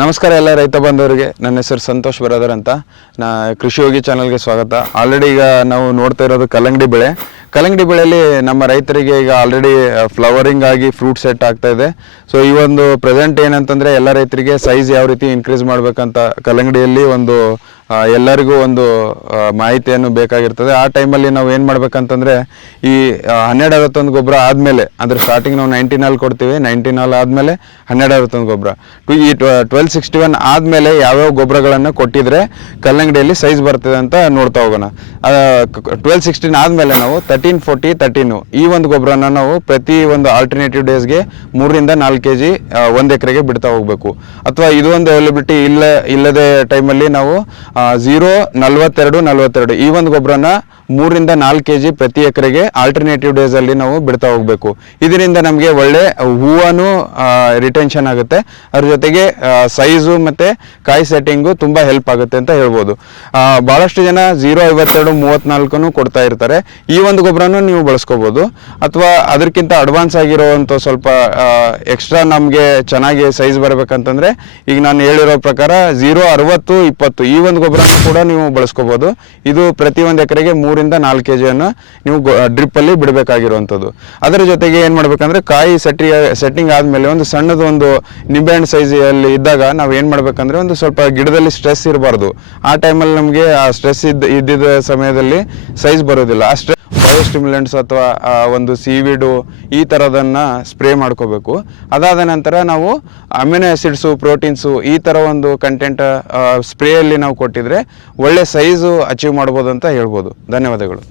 ನಮಸ್ಕಾರ ಎಲ್ಲ ರೈತ ಬಾಂಧವರಿಗೆ. ನನ್ನ ಹೆಸರು ಸಂತೋಷ್ ಬ್ರದರ್ ಅಂತ. ಕೃಷಿ ಯೋಗಿ ಚಾನಲ್ಗೆ ಸ್ವಾಗತ. ಆಲ್ರೆಡಿ ಈಗ ನಾವು ನೋಡ್ತಾ ಇರೋದು ಕಲ್ಲಂಗಡಿ ಬೆಳೆ. ಕಲ್ಲಂಗಡಿ ಬೆಳೆಯಲ್ಲಿ ನಮ್ಮ ರೈತರಿಗೆ ಈಗ ಆಲ್ರೆಡಿ ಫ್ಲವರಿಂಗ್ ಆಗಿ ಫ್ರೂಟ್ ಸೆಟ್ ಆಗ್ತಾ ಇದೆ. ಸೊ ಈ ಒಂದು ಪ್ರೆಸೆಂಟ್ ಏನಂತಂದರೆ ಎಲ್ಲ ರೈತರಿಗೆ ಸೈಜ್ ಯಾವ ರೀತಿ ಇನ್ಕ್ರೀಸ್ ಮಾಡಬೇಕಂತ ಕಲ್ಲಂಗಡಿಯಲ್ಲಿ ಒಂದು ಎಲ್ಲರಿಗೂ ಒಂದು ಮಾಹಿತಿಯನ್ನು ಬೇಕಾಗಿರ್ತದೆ. ಆ ಟೈಮಲ್ಲಿ ನಾವು ಏನು ಮಾಡ್ಬೇಕಂತಂದರೆ ಈ 1261 ಗೊಬ್ಬರ ಆದಮೇಲೆ, ಅಂದರೆ ಸ್ಟಾರ್ಟಿಂಗ್ ನಾವು 19 ಕೊಡ್ತೀವಿ, 19 ಆದಮೇಲೆ 1261 ಗೊಬ್ಬರ, ಈ 1261 ಆದಮೇಲೆ ಯಾವ್ಯಾವ ಗೊಬ್ಬರಗಳನ್ನು ಕೊಟ್ಟಿದ್ರೆ ಕಲ್ಲಂಗಡಿಯಲ್ಲಿ ಸೈಜ್ ಬರ್ತದೆ ಅಂತ ನೋಡ್ತಾ ಹೋಗೋಣ. 1216 ಆದಮೇಲೆ ನಾವು 1340 13 ಈ ಒಂದು ಗೊಬ್ಬರನ ನಾವು ಪ್ರತಿ ಒಂದು ಆಲ್ಟರ್ನೇಟಿವ್ ಡೇಸ್ಗೆ 3 ರಿಂದ 4 kg 1 ಎಕರೆಗೆ ಬಿಡ್ತಾ ಹೋಗಬೇಕು. ಅಥವಾ ಇದು ಒಂದು ಅವೈಲಬಿಲಿಟಿ ಇಲ್ಲದೆ ಟೈಮಲ್ಲಿ ನಾವು 04242 ಈ ಒಂದು ಗೊಬ್ಬರನ 3 ರಿಂದ 4 kg ಪ್ರತಿ ಎಕರೆಗೆ ಆಲ್ಟರ್ನೇಟಿವ್ ಡೇಸ್ ಅಲ್ಲಿ ನಾವು ಬಿಡ್ತಾ ಹೋಗಬೇಕು. ಇದರಿಂದ ನಮಗೆ ಒಳ್ಳೆ ಹೂವನ್ನು ರಿಟೆನ್ಷನ್ ಆಗುತ್ತೆ, ಅದ್ರ ಜೊತೆಗೆ ಸೈಜು ಮತ್ತೆ ಕಾಯಿ ಸೆಟ್ಟಿಂಗು ತುಂಬಾ ಹೆಲ್ಪ್ ಆಗುತ್ತೆ ಅಂತ ಹೇಳ್ಬೋದು. ಬಹಳಷ್ಟು ಜನ 05234 ಕೊಡ್ತಾ ಇರ್ತಾರೆ. ಈ ಒಂದು ಗೊಬ್ಬರನು ನೀವು ಬಳಸ್ಕೋಬಹುದು. ಅಥವಾ ಅದಕ್ಕಿಂತ ಅಡ್ವಾನ್ಸ್ ಆಗಿರುವಂತ ಸ್ವಲ್ಪ ಎಕ್ಸ್ಟ್ರಾ ನಮಗೆ ಚೆನ್ನಾಗಿ ಸೈಜ್ ಬರಬೇಕಂತಂದ್ರೆ ಈಗ ನಾನು ಹೇಳಿರೋ ಪ್ರಕಾರ 06020 ಈ ಒಂದು ಗೊಬ್ಬರನು ಕೂಡ ನೀವು ಬಳಸ್ಕೋಬಹುದು. ಇದು ಪ್ರತಿ ಒಂದು ಎಕರೆಗೆ 3 ರಿಂದ 4 kg ಅನ್ನು ನೀವು ಡ್ರಿಪ್ ಅಲ್ಲಿ ಬಿಡಬೇಕಾಗಿರುವಂಥದ್ದು. ಅದರ ಜೊತೆಗೆ ಏನು ಮಾಡ್ಬೇಕಂದ್ರೆ ಕಾಯಿ ಸೆಟ್ಟಿಂಗ್ ಆದಮೇಲೆ ಒಂದು ಸಣ್ಣದು ಒಂದು ನಿಂಬೆಹಣ್ಣು ಸೈಜ್ ಅಲ್ಲಿ ಇದ್ದಾಗ ನಾವು ಏನು ಮಾಡ್ಬೇಕಂದ್ರೆ ಒಂದು ಸ್ವಲ್ಪ ಗಿಡದಲ್ಲಿ ಸ್ಟ್ರೆಸ್ ಇರಬಾರ್ದು. ಆ ಟೈಮಲ್ಲಿ ನಮಗೆ ಆ ಸ್ಟ್ರೆಸ್ ಇದ್ದಿದ್ದ ಸಮಯದಲ್ಲಿ ಸೈಜ್ ಬರೋದಿಲ್ಲ. ಆ ಸ್ಟ್ರೆಸ್ ಬಯೋಸ್ಟಿಮ್ಯುಲೆಂಟ್ಸ್ ಅಥವಾ ಒಂದು ಸೀವಿಡು ಈ ಥರದನ್ನ ಸ್ಪ್ರೇ ಮಾಡ್ಕೋಬೇಕು. ಅದಾದ ನಂತರ ನಾವು ಅಮಿನೋ ಆಸಿಡ್ಸು, ಪ್ರೋಟೀನ್ಸು ಈ ಥರ ಒಂದು ಕಂಟೆಂಟ್ ಸ್ಪ್ರೇಯಲ್ಲಿ ನಾವು ಕೊಟ್ಟಿದ್ರೆ ಒಳ್ಳೆ ಸೈಜು ಅಚೀವ್ ಮಾಡ್ಬೋದು ಅಂತ ಹೇಳ್ಬೋದು. ಧನ್ಯವಾದಗಳು.